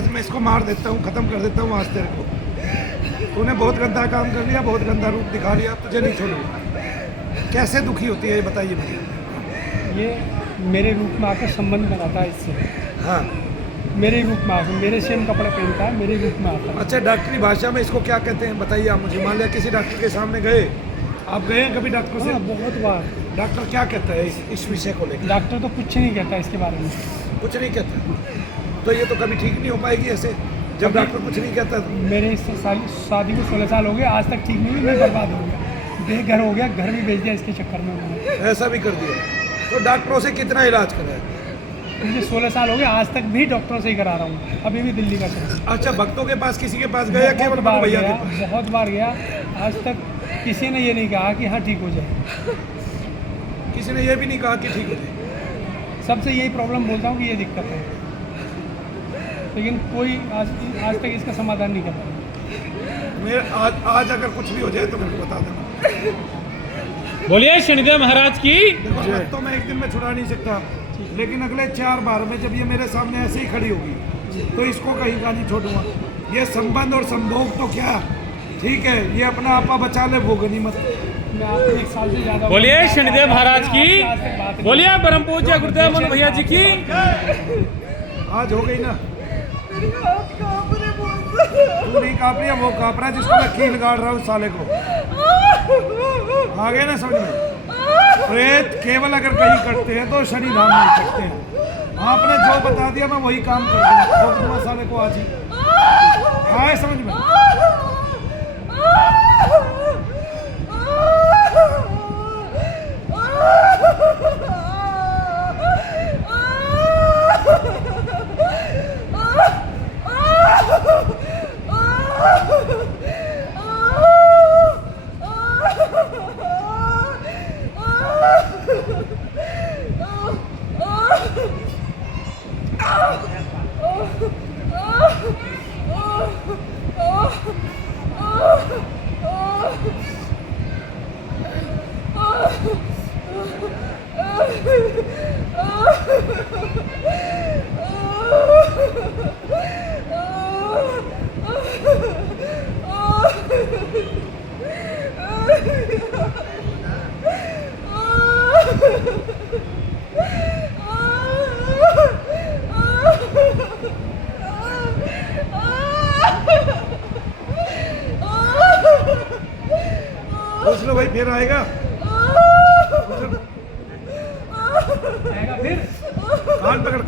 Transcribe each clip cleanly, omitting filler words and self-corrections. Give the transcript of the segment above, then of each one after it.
आज मैं इसको मार देता हूँ, ख़त्म कर देता हूँ आज तेरे को। तूने बहुत गंदा काम कर लिया, बहुत गंदा रूप दिखा लिया, तुझे नहीं छोड़ूंगा। कैसे दुखी होती है ये बताइए मुझे। ये मेरे रूप में आकर संबंध बनाता है इससे। हाँ मेरे रूप में आकर मेरे सेम कपड़े पहनता है, मेरे रूप में आता है। अच्छा, डॉक्टरी भाषा में इसको क्या कहते हैं बताइए आप मुझे। मान लिया किसी डॉक्टर के सामने गए, आप गए हैं कभी डॉक्टर से? हाँ, बहुत बार। डॉक्टर क्या कहता है इस विषय को लेकर? डॉक्टर तो कुछ नहीं कहता इसके बारे में। कुछ नहीं कहता, तो ये तो कभी ठीक नहीं हो पाएगी ऐसे जब डॉक्टर कुछ नहीं कहता। मेरे इस शादी को 16 साल हो गए, आज तक ठीक नहीं हुई। मैं बर्बाद हो गया, बेघर हो गया, घर भी बेच दिया इसके चक्कर में मैंने। ऐसा भी कर दिया? तो डॉक्टरों से कितना इलाज कराया? मुझे 16 साल हो गए, आज तक भी डॉक्टरों से ही करा रहा हूँ, अभी भी दिल्ली का चल। अच्छा, भक्तों के पास किसी के पास गया? केवल मनु भैया के पास? बहुत बार गया, आज तक किसी ने ये नहीं कहा कि हाँ ठीक हो जाए। किसी ने ये भी नहीं कहा कि ठीक हो जाए? सबसे यही प्रॉब्लम बोलता हूँ कि ये दिक्कत है, लेकिन कोई आज तक इसका समाधान नहीं कर पाया। मेरे आज अगर कुछ भी हो जाए तो मेरे को बता देना। बोलिए शनिदेव महाराज की। देखो, तो मैं एक दिन में छुड़ा नहीं सकता, लेकिन अगले 4 बार में जब ये मेरे सामने ऐसे ही खड़ी होगी तो इसको कहीं का नहीं छोड़ूंगा। ये संबंध और संभोग तो क्या, ठीक है, ये अपना आपा बचा ले, वो गनीमत। मैं आपको 1 साल से ज़्यादा। बोलिए शनिदेव महाराज की। बोलिए परम पूज्य गुरुदेव मनु भैया जी की। आज हो गई ना? तू नहीं काँप रही है, वो काँप रहा है जिसको मैं कील गाड़ रहा हूँ साले को। आ गए ना समझ में? प्रेत केवल अगर कहीं करते हैं तो शनि नाम नहीं सकते हैं। आपने जो बता दिया मैं वही काम कर दूंगा साले को आज ही। आए समझ में? पूछ लो भाई, फिर आएगा? आएगा फिर। कान पकड़,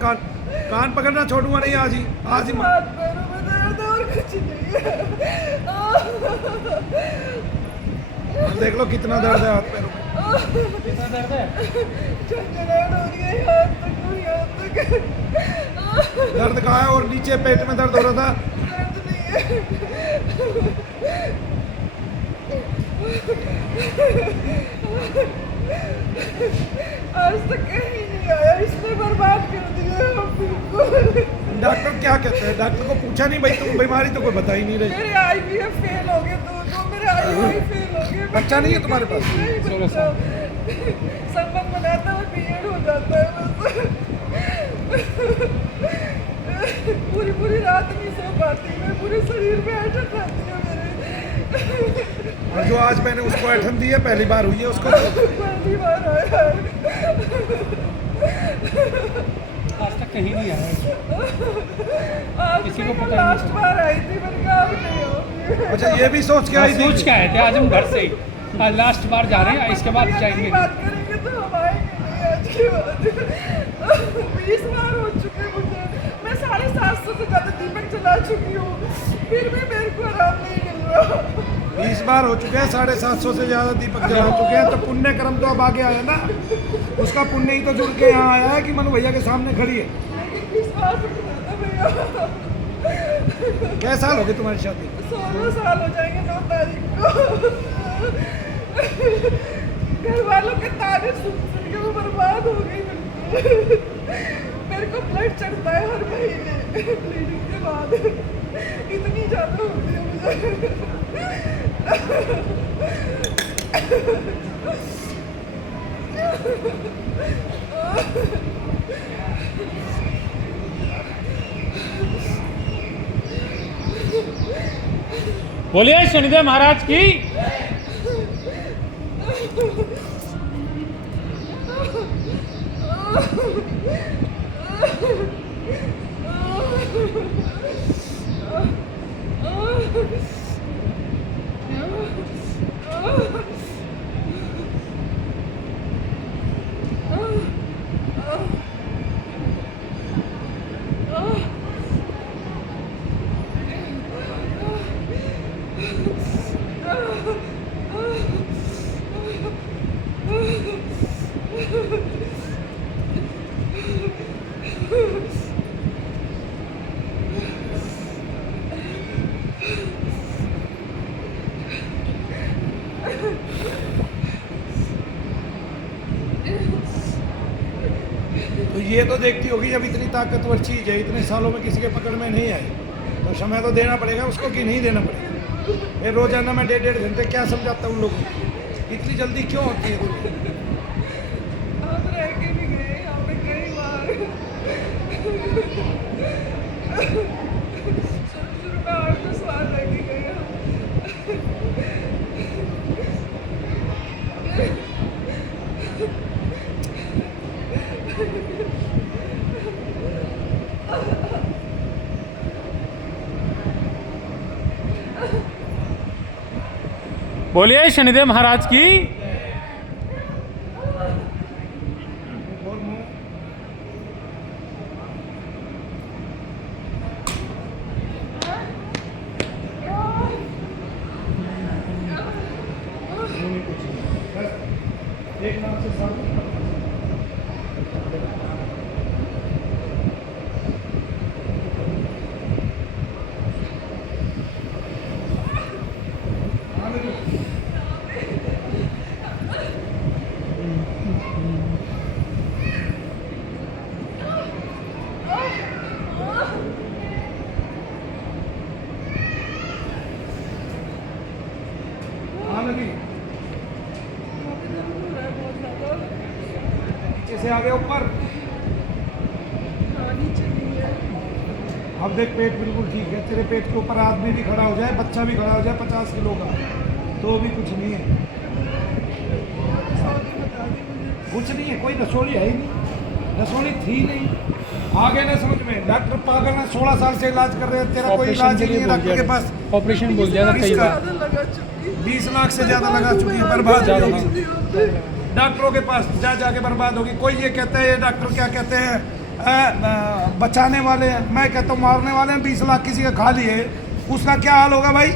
कान पकड़ना छोड़ूंगा नहीं आज ही। आज ही देख लो कितना दर्द है हाथ पैरों में। कितना दर्द है? दर्द कहाँ है? और नीचे पेट में दर्द हो रहा था? आज तक कहीं नहीं आया, इसने बर्बाद कर दिया बिल्कुल। डॉक्टर क्या कहते हैं? डॉक्टर को पूछा नहीं भाई, तुम बीमारी तो कोई बता ही नहीं रही। मेरे IVF फेल हो गए, तो मेरे IVF फेल हो गए। बच्चा नहीं है तुम्हारे पास? नहीं बच्चा। संबंध बनाता है, पीरियड हो जाता है बस। पूरी रात नहीं सो पाती मैं, पूरे शरीर में ऐठन रहती है मेरे। और जो आज मैंने उसको ऐठन दी है, पहली बार हुई है उसको? पहली बार आया है। आज तक कहीं नहीं आया। आज किसी को मैं पता लास्ट नहीं। बार आई थी, मैंने कहा अब नहीं होगी। अच्छा, ये भी सोच के आई थी? सोच के आए थे आज हम घर से ही। आज लास्ट बार जा रहे हैं, इसके बाद जाएंगे। बात करेंगे तो हम आएंगे नहीं आज के बाद। 20 बार हो चुके मुझे, मैं 750 से ज़्यादा दीपक जला चुकी हूँ, फिर भी मेरे को आराम नहीं मिल रहा। 20 बार हो चुके हैं, 750 से ज़्यादा दीपक जला चुके हैं, तो पुण्य कर्म तो अब आगे आया ना। उसका पुण्य ही तो जुड़ के यहाँ आया है कि मनु भैया के सामने खड़ी है। लेकिन विश्वास नहीं होता भैया। क्या साल हो गए तुम्हारी शादी? 16 साल हो जाएंगे 9 तारीख को। घर वालों के ताने सुन सुन के वो बर्बाद हो गई बिल्कुल। मेरे को ब्लड चढ़ता है हर महीने ब्लीडिंग के बाद, इतनी ज़्यादा होती है मुझे। बोलिए शनिदेव महाराज की। तो ये तो देखती होगी जब इतनी ताकतवर चीज़ है इतने सालों में किसी के पकड़ में नहीं आई तो समय तो देना पड़ेगा उसको कि नहीं देना पड़ेगा। फिर रोजाना मैं 1.5 घंटे क्या समझाता हूँ उन लोगों को इतनी जल्दी क्यों होती है आप रह के भी गए यहाँ पे कई बार। शुरू में 8-10 बार रह के गए हम। बोलिए शनिदेव महाराज की। एक नाम से सब नीचे से आगे ऊपर। अब देख पेट बिल्कुल ठीक है तेरे पेट के ऊपर आदमी भी खड़ा हो जाए बच्चा भी खड़ा हो जाए 50 किलो का तो भी कुछ नहीं है। कुछ नहीं है कोई रसोली है ही नहीं रसोली थी नहीं आगे ना समझ में डॉक्टर पागल ना 16 साल से इलाज कर रहे हैं तेरा कोई इलाज ही नहीं है डॉक्टर के पास। ऑपरेशन बोल दिया था कई बार। 20 लाख से ज़्यादा लगा चुकी है बर्बाद हो गई डॉक्टरों के पास जा जाके बर्बाद होगी। कोई ये कहते हैं ये डॉक्टर क्या कहते हैं बचाने वाले हैं मैं कहता हूँ मारने वाले हैं। 20 लाख किसी का खा लिए उसका क्या हाल होगा भाई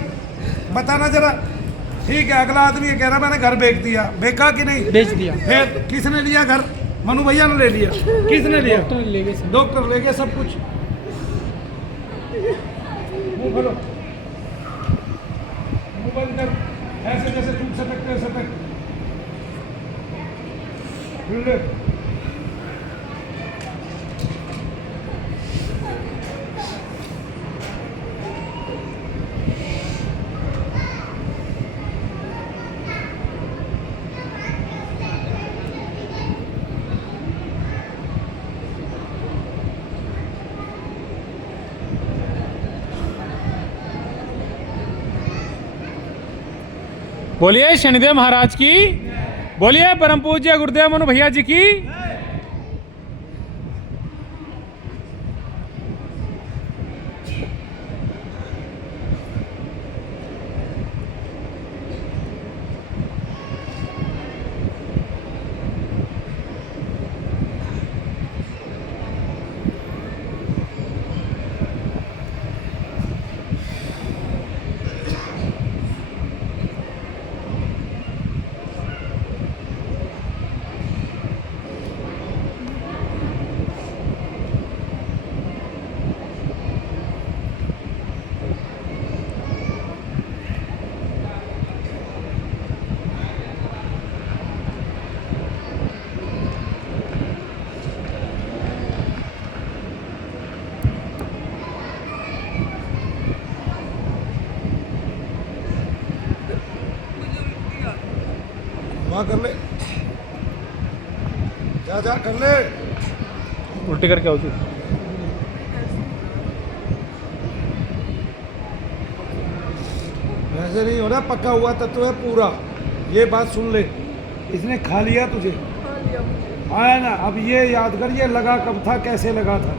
बताना जरा। ठीक है अगला आदमी ये कह रहा मैंने घर बेच दिया बेचा कि नहीं बेच दिया। फिर किसने लिया घर मनु भैया ने ले लिया किसने लिया डॉक्टर ले गए सब कुछ। मुंह खोलो मुंह बंद कर ऐसे जैसे तुम सटकते हो सटक फिर ले। बोलिए शनिदेव महाराज की। बोलिए परम पूज्य गुरुदेव मनु भैया जी की। वहाँ कर ले जा कर ले उल्टी करके आओ। ऐसे नहीं हो रहा, पक्का हुआ तत्व है पूरा। ये बात सुन ले, इसने खा लिया तुझे, खा लिया मुझे। आया ना। अब ये याद कर, ये लगा कब था, कैसे लगा था,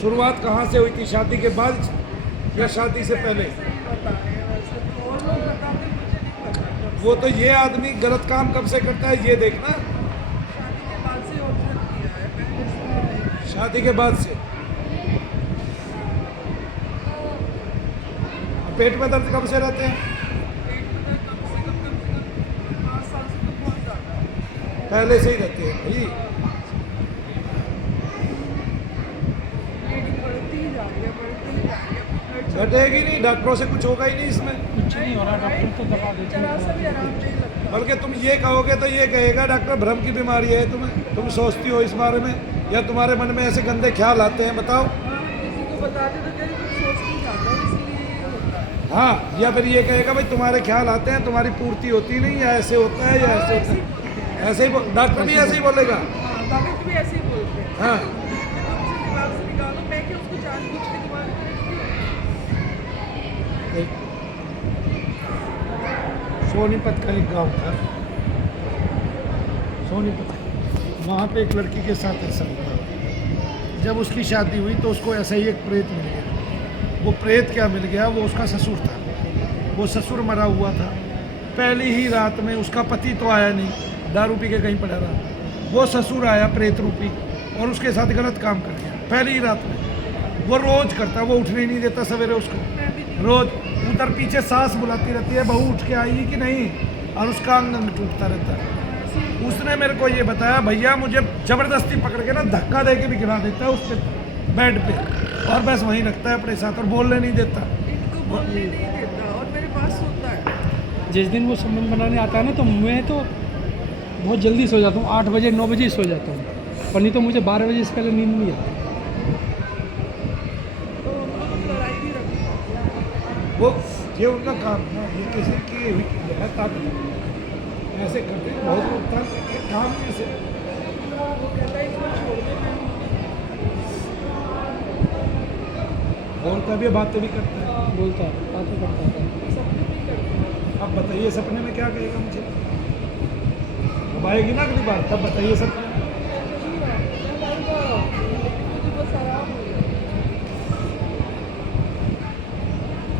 शुरुआत कहाँ से हुई थी, शादी के बाद या शादी से पहले? नहीं पता है वैसे तो, और लोग बताते हैं, मुझे नहीं पता। वो तो ये आदमी गलत काम कब से करता है ये देखना, शादी के बाद से ऑब्जर्व किया है, पहले से नहीं। शादी के बाद से। पेट में दर्द कब से रहते हैं? पेट में दर्द कम से कम 5 साल से तो बहुत ज़्यादा है। पहले से ही रहते हैं भाई। ब्लीडिंग बढ़ती ही जा रही है, बढ़ती ही जा रही है। ब्लड चढ़- घटेगी नहीं, डॉक्टरों से कुछ होगा ही नहीं इसमें। कुछ नहीं हो रहा, डॉक्टर तो दबा देते जरा सा भी हैं। आराम नहीं लगता। बल्कि तुम ये कहोगे तो ये कहेगा डॉक्टर भ्रम की बीमारी है तुम्हें, तुम सोचती हो इस बारे में, या तुम्हारे मन में ऐसे गंदे ख्याल आते हैं, बताओ। हाँ, किसी को बताते तो कहीं कुछ सोच नहीं जाता, इसलिए ये होता है। हाँ, या फिर ये कहेगा भाई तुम्हारे ख्याल आते हैं, तुम्हारी पूर्ति होती नहीं, या ऐसे होता है या ऐसे होता है, ऐसे ही डॉक्टर भी ऐसे ही बोलेगा। हाँ, डॉक्टर भी ऐसे ही बोलते हैं। हाँ, तुमसे दिमाग से निकालो, मैं क्या उसको जानबूझ के दिमाग में सोनीपत का एक गांव था, सोनीपत, वहाँ पे एक लड़की के साथ ऐसा हुआ। जब उसकी शादी हुई तो उसको ऐसा ही एक प्रेत मिल गया। वो प्रेत क्या मिल गया, वो उसका ससुर था। वो ससुर मरा हुआ था। पहली ही रात में उसका पति तो आया नहीं, दारू पी के कहीं पड़ा रहा। वो ससुर आया प्रेत रूपी और उसके साथ गलत काम कर गया पहली ही रात में। वो रोज करता, वो उठने नहीं देता सवेरे उसको, रोज उधर पीछे सास बुलाती रहती है, बहू उठ के आई कि नहीं, और उसका अंग अंग टूटता रहता है। उसने मेरे को ये बताया, भैया मुझे ज़बरदस्ती पकड़ के ना धक्का दे के भी गिरा देता है उस पे, बेड पे, और बस वहीं रखता है अपने साथ और बोलने नहीं देता। इनको बोलने नहीं देता और मेरे पास सोता है। जिस दिन वो संबंध बनाने आता है ना, तो मैं तो बहुत जल्दी सो जाता हूँ, 8 बजे 9 बजे ही सो जाता हूँ, पर नहीं तो मुझे 12 बजे से पहले नींद नहीं आती। तो हम लोग लड़ाई भी रखते हैं। वो ये उनका काम है, ये किसी की है ताकत, ऐसे करते हैं बहुत लोग काम कैसे। वो कहता है इसको छोड़ दे, मैं बोलता भी है, बातें भी करता है। बोलता है, बातें करता है। सपने नहीं करता। अब बताइए सपने में क्या कहेगा मुझे, अब आएगी ना अगली बार, तब बताइए सपने में। मुझे बस आराम हो गया।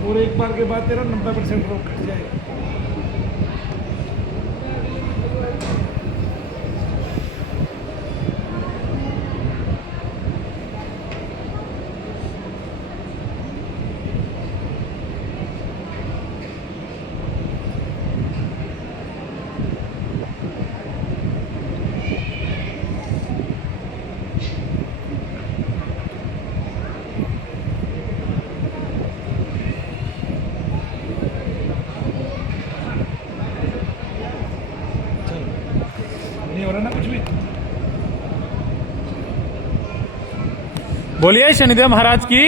और एक बार के बाद तेरा 90% रोग कट जाएगा। नहीं हो रहा ना कुछ भी। बोलिए शनिदेव महाराज की